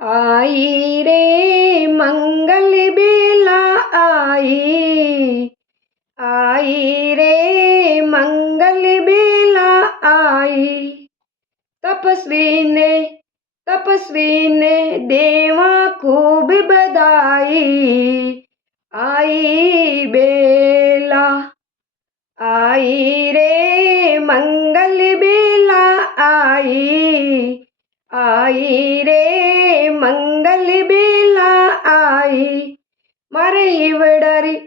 आई रे मंगल बेला आई रे मंगल बेला आई। तपस्वी ने देवा खूब बधाई। आई बेला आई रे मंगल बेला आई रे मंगल बेला आई। मारे ईवडारी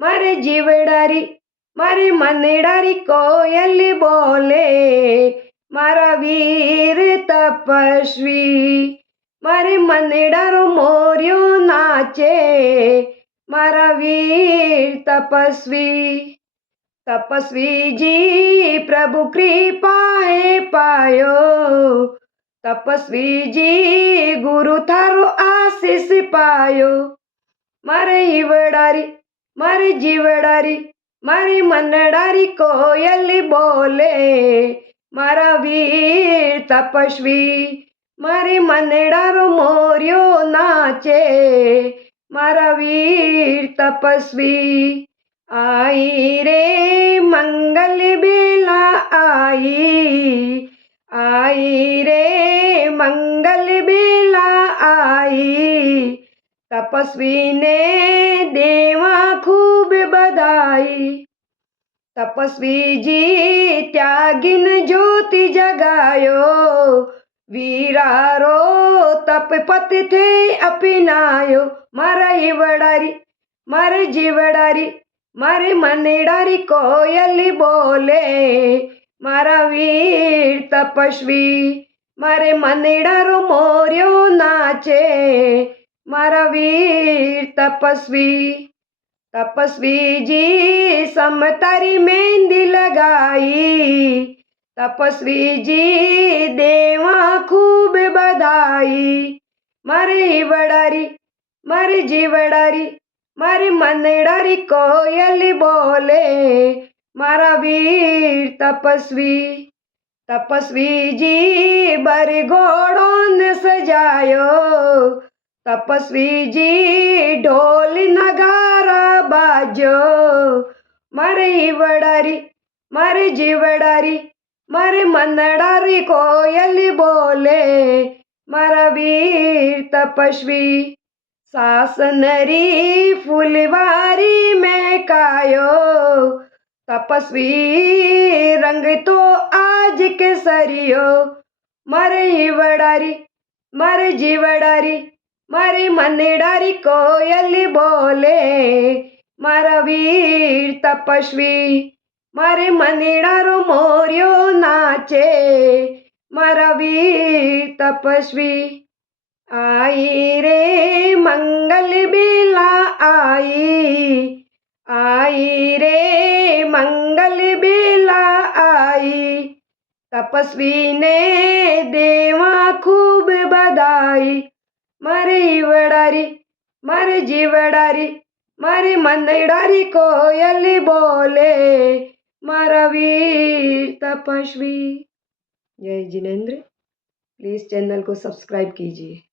मारे जीवडारी मारे मनडारी कोयल बोले। मारा वीर तपस्वी मारे मनडारो मोरियो नाचे। मारा वीर तपस्वी जी प्रभु कृपा है पायो। तपस्वी जी गुरु थारो आशीष पायो। मारे ईवडारी मारे जीवडारी मारी मनडारी कोयल बोले। मारा वीर तपस्वी मारे मनडारो मोरियो नाचे। मारा वीर तपस्वी आई रे मंगल बेला आई रे मंगल बेला आई। तपस्वी ने देवा खूब बधाई। तपस्वी जी त्यागिन ज्योति जगायो। वीरारो तपपत थे अपनायो। मारा ईवडारी मारे जीवडारी मारे मनडारी कोयल बोले। मारा वीर तपस्वी मारे मनडारो मोरियो नाचे। मारा वीर तपस्वी जी समतारी मेहंदी लगाई। तपस्वी जी देवा खूब बधाई। मारे ईवडारी मारे जीवडारी मारे मनडारी कोयल बोले। मारा वीर तपस्वी जी बर घोड़ों ने सजायो। तपस्वी जी ढोल नगारा बाजो। मारे ईवडारी मारे जीवडारी मारे मनडारी कोयल बोले। मारा वीर तपस्वी सासनरी फुलवारी में कायो। तपस्वी रंग तो आज केसरियो। मारे ईवडारी मारे जीवडारी मारे मनडारी कोयल बोले। मारा वीर तपस्वी मारे मनडारो मोरियो नाचे। मारा वीर तपस्वी आई रे मंगल बेला आई रे मंगल बेला आई। तपस्वी ने देवा खूब बधाई। मारे ईवडारी मारे जीवडारी मारे मनडारी कोयल बोले। मारा वीर तपस्वी। जय जिनेंद्र। प्लीज़ चैनल को सब्सक्राइब कीजिए।